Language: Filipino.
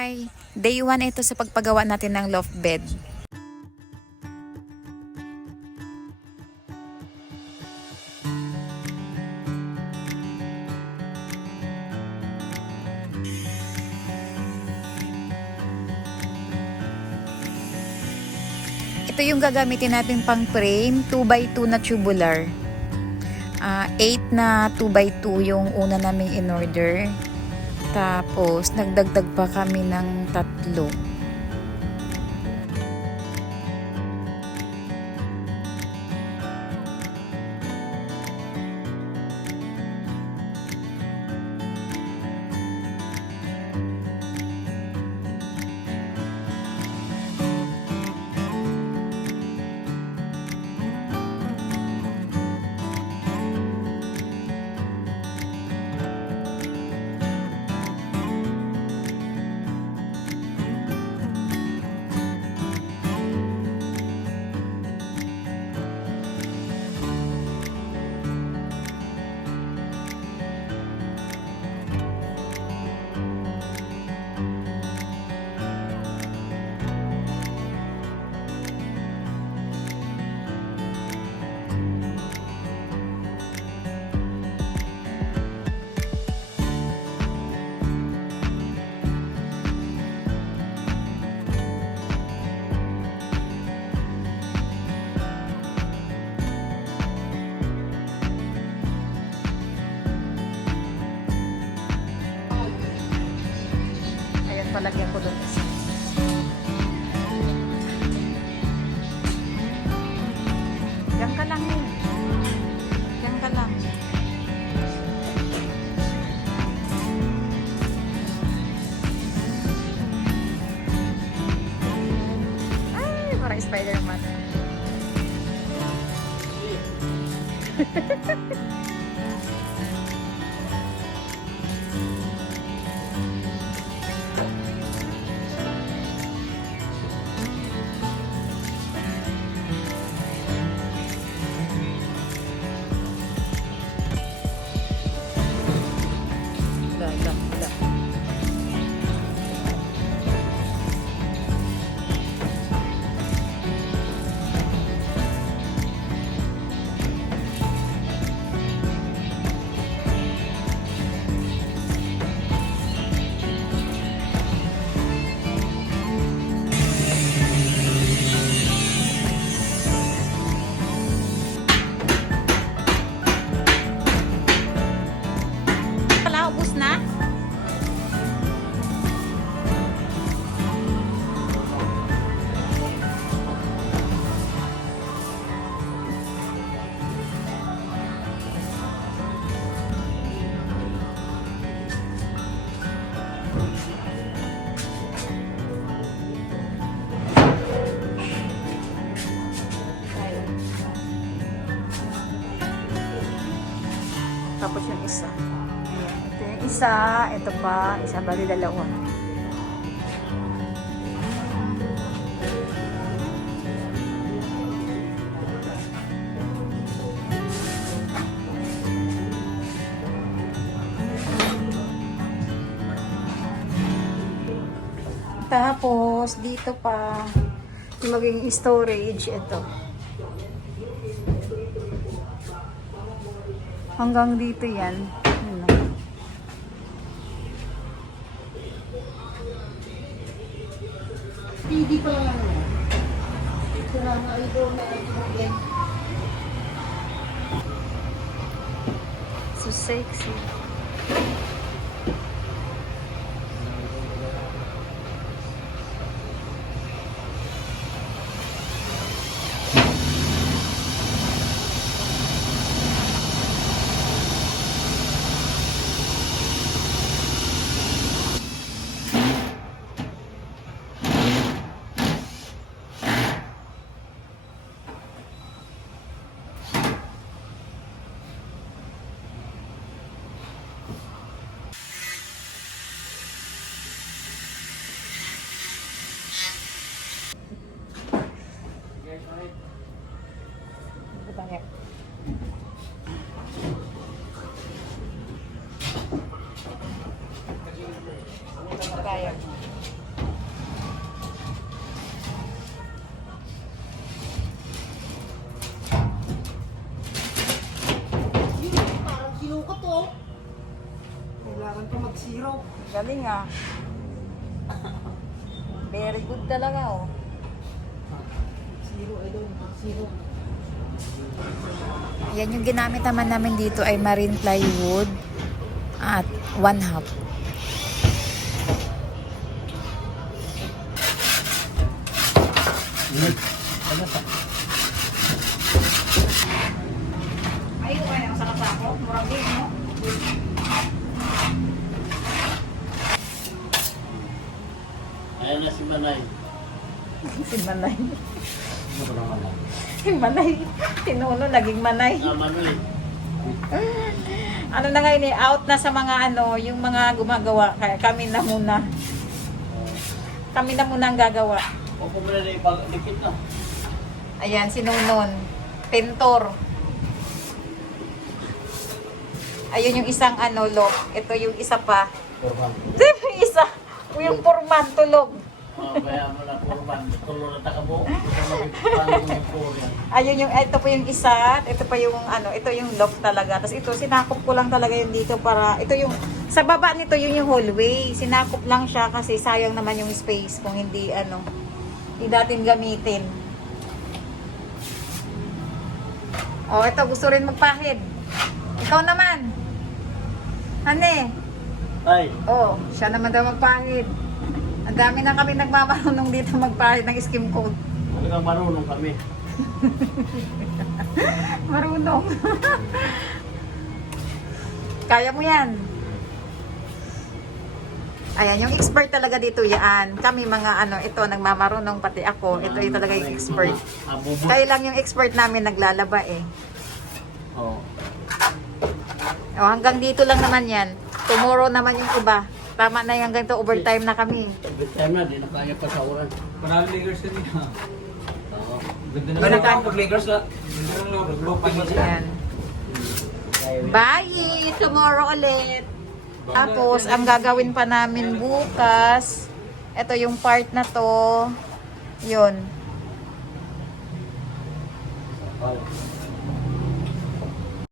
Hi! Day 1 ito sa pagpagawa natin ng loft bed. Ito yung gagamitin natin pang frame, 2x2 na tubular. 8 na 2x2 yung una naming in-order. Tapos, nagdagdag pa kami ng 3. Palagyan ko doon isa. Diyan ka lang yun. Diyan ka lang. Ay, parang Spider-Man. Ubus na? Tapos yung isa. Ito yung isa, ito pa, isa bali dalawa. Tapos dito pa maging storage ito. Hanggang dito yan. Hindi pa lang naman. Sila nga ito na again. So sexy. Galing ah. Very good talaga oh. Zero, idol. Zero. Yan yung ginamit naman namin dito ay marine plywood at 1/2. Ayun kaya sa kasako, murang din, no? Ayan na si Manay. Si Manay. Ano ba naman na? Si Manay. Tinuno, naging Manay. Ah, Manoy. Ano na ngayon eh, out na sa mga ano, yung mga gumagawa. Kaya kami na muna. Kami na muna ang gagawa. O kung muna na ipag-dikit na. Ayan, si Nunon. Pintor. Ayun yung isang ano, lock. Ito yung isa pa. Kurban. Isa. Yung purman, tulog. Kaya mo na kurban. Tulong na takabo. Paano mo yung kurban? Ayun yung, ito po yung isa. Ito pa yung ano, ito yung lock talaga. Tapos ito, sinakop ko lang talaga yun dito para, ito yung, sa baba nito yun yung hallway. Sinakop lang siya kasi sayang naman yung space kung hindi ano, hindi natin gamitin. Oh, ito, gusto rin magpahid. Ikaw naman. Hane. Ay, Oh, siya naman daw magpahid. Ang dami na kami nagmamarunong dito magpahid ng skim code. talagang marunong kami. Marunong. Kaya mo yan. Ayan, yung expert talaga dito yan. Kami mga ano, ito, nagmamarunong pati ako. Ito yung talaga yung expert. Abubot. Kaya lang yung expert namin naglalaba eh. Oo. O, hanggang dito lang naman yan. Tomorrow naman yung iba. Tama na yung hanggang to, overtime na kami. Every time na, di na kaya pa sa oras. Maraming Lakers din niya. Oo. Ganda naman ako pag Lakers na. Ganda naman nag-low pa Ayan. Bye! Tomorrow ulit. Tapos, ang gagawin pa namin bukas, ito yung part na to, yun. Oo.